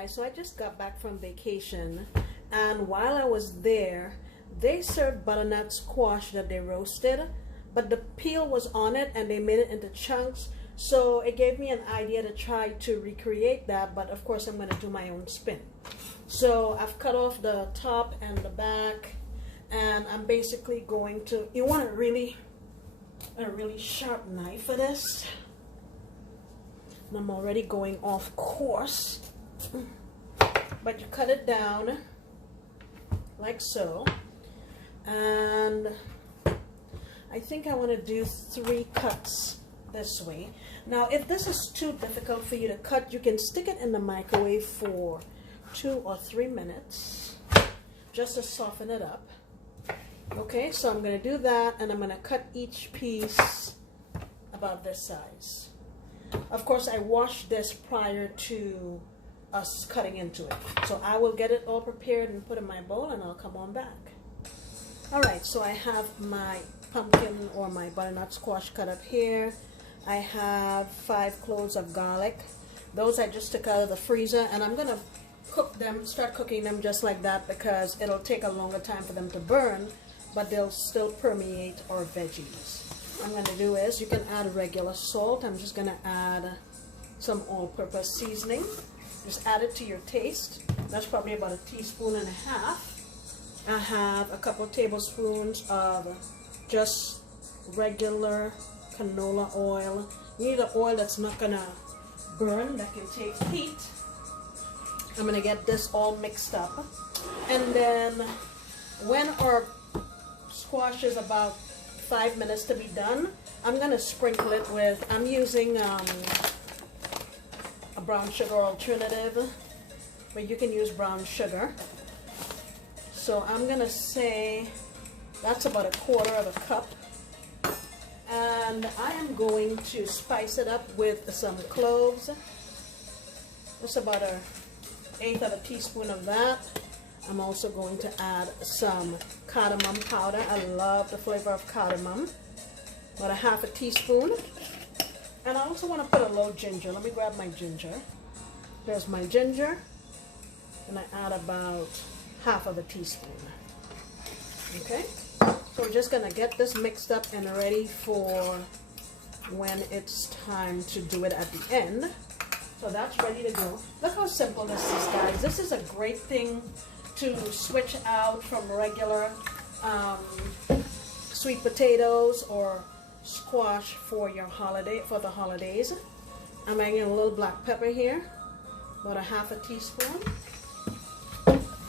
guys, so I just got back from vacation, and while I was there, they served butternut squash that they roasted, but the peel was on it and they made it into chunks, so it gave me an idea to try to recreate that, but of course I'm going to do my own spin. So I've cut off the top and the back, and I'm basically going to, you want a really sharp knife for this, and I'm already going off course. But you cut it down like so, and I think I want to do 3 cuts this way. Now if this is too difficult for you to cut, you can stick it in the microwave for 2 or 3 minutes just to soften it up. Okay, so I'm going to do that, and I'm going to cut each piece about this size. Of course, I washed this prior to us cutting into it. So I will get it all prepared and put in my bowl, and I'll come on back. Alright, so I have my pumpkin or my butternut squash cut up here. I have 5 cloves of garlic. Those I just took out of the freezer, and I'm going to cook them, start cooking them just like that, because it'll take a longer time for them to burn, but they'll still permeate our veggies. What I'm going to do is, you can add regular salt. I'm just going to add some all-purpose seasoning. Just add it to your taste. That's probably about 1.5 teaspoons. I have a couple tablespoons of just regular canola oil. You need an oil that's not going to burn, that can take heat. I'm going to get this all mixed up. And then when our squash is about 5 minutes to be done, I'm going to sprinkle it with, I'm using a brown sugar alternative, but you can use brown sugar. So I'm going to say that's about 1/4 cup. And I am going to spice it up with some cloves. Just about 1/8 teaspoon of that. I'm also going to add some cardamom powder. I love the flavor of cardamom. About 1/2 teaspoon. And I also want to put a little ginger. Let me grab my ginger. There's my ginger. And I add about 1/2 teaspoon. Okay? So we're just going to get this mixed up and ready for when it's time to do it at the end. So that's ready to go. Look how simple this is, guys. This is a great thing to switch out from regular sweet potatoes or squash for your the holidays. I'm adding a little black pepper here, about 1/2 teaspoon.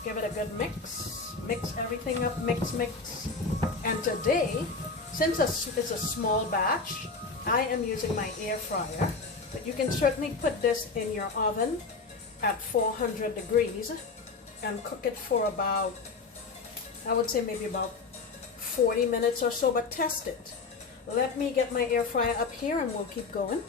Give it a good mix. Mix everything up, mix. And today, since it's a small batch, I am using my air fryer. But you can certainly put this in your oven at 400 degrees and cook it for about, I would say maybe about 40 minutes or so, but test it. Let me get my air fryer up here and we'll keep going.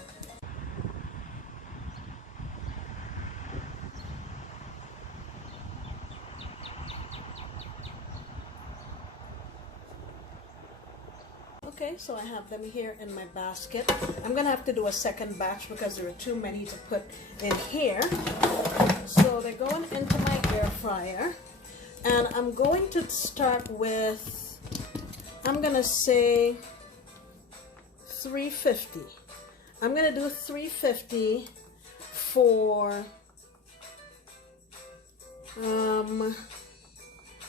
Okay, so I have them here in my basket. I'm going to have to do a second batch because there are too many to put in here. So they're going into my air fryer. And I'm going to start with, I'm going to say 350. I'm going to do 350 for,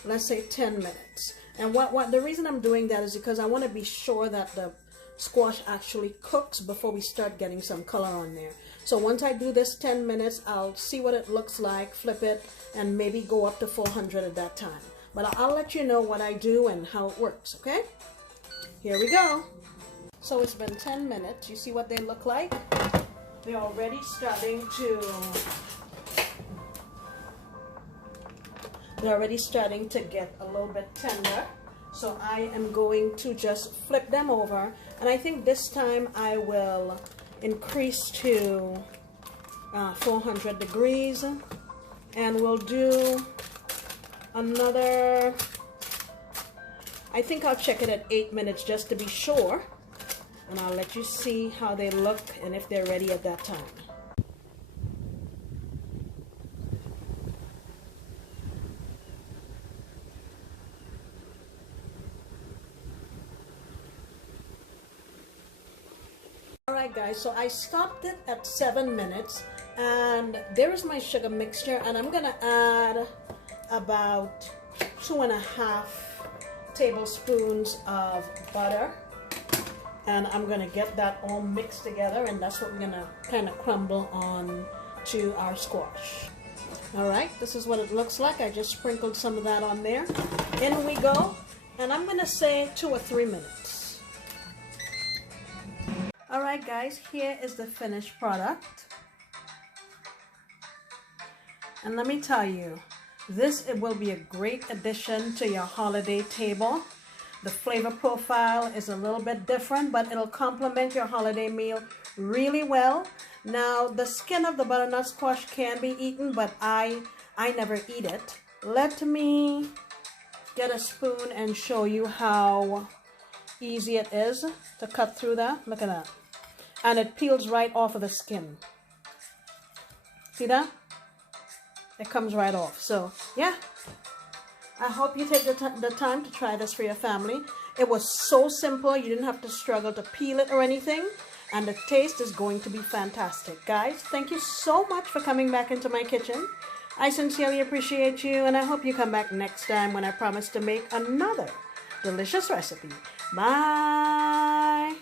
let's say 10 minutes. And the reason I'm doing that is because I want to be sure that the squash actually cooks before we start getting some color on there. So once I do this 10 minutes, I'll see what it looks like, flip it, and maybe go up to 400 at that time. But I'll let you know what I do and how it works, okay? Here we go. So it's been 10 minutes. You see what they look like? They're already starting to get a little bit tender. So I am going to just flip them over. And I think this time I will increase to 400 degrees. And we'll do another, I think I'll check it at 8 minutes just to be sure. And I'll let you see how they look and if they're ready at that time. Alright guys, so I stopped it at 7 minutes, and there is my sugar mixture, and I'm gonna add about 2.5 tablespoons of butter, and I'm gonna get that all mixed together, and that's what we're gonna kind of crumble on to our squash. Alright, this is what it looks like. I just sprinkled some of that on there. In we go, and I'm gonna say 2 or 3 minutes. Alright guys, here is the finished product. And let me tell you, it will be a great addition to your holiday table. The flavor profile is a little bit different, but it'll complement your holiday meal really well. Now, the skin of the butternut squash can be eaten, but I never eat it. Let me get a spoon and show you how easy it is to cut through that. Look at that. And it peels right off of the skin. See that? It comes right off. So, yeah. I hope you take the time to try this for your family. It was so simple. You didn't have to struggle to peel it or anything. And the taste is going to be fantastic. Guys, thank you so much for coming back into my kitchen. I sincerely appreciate you, and I hope you come back next time when I promise to make another delicious recipe. Bye!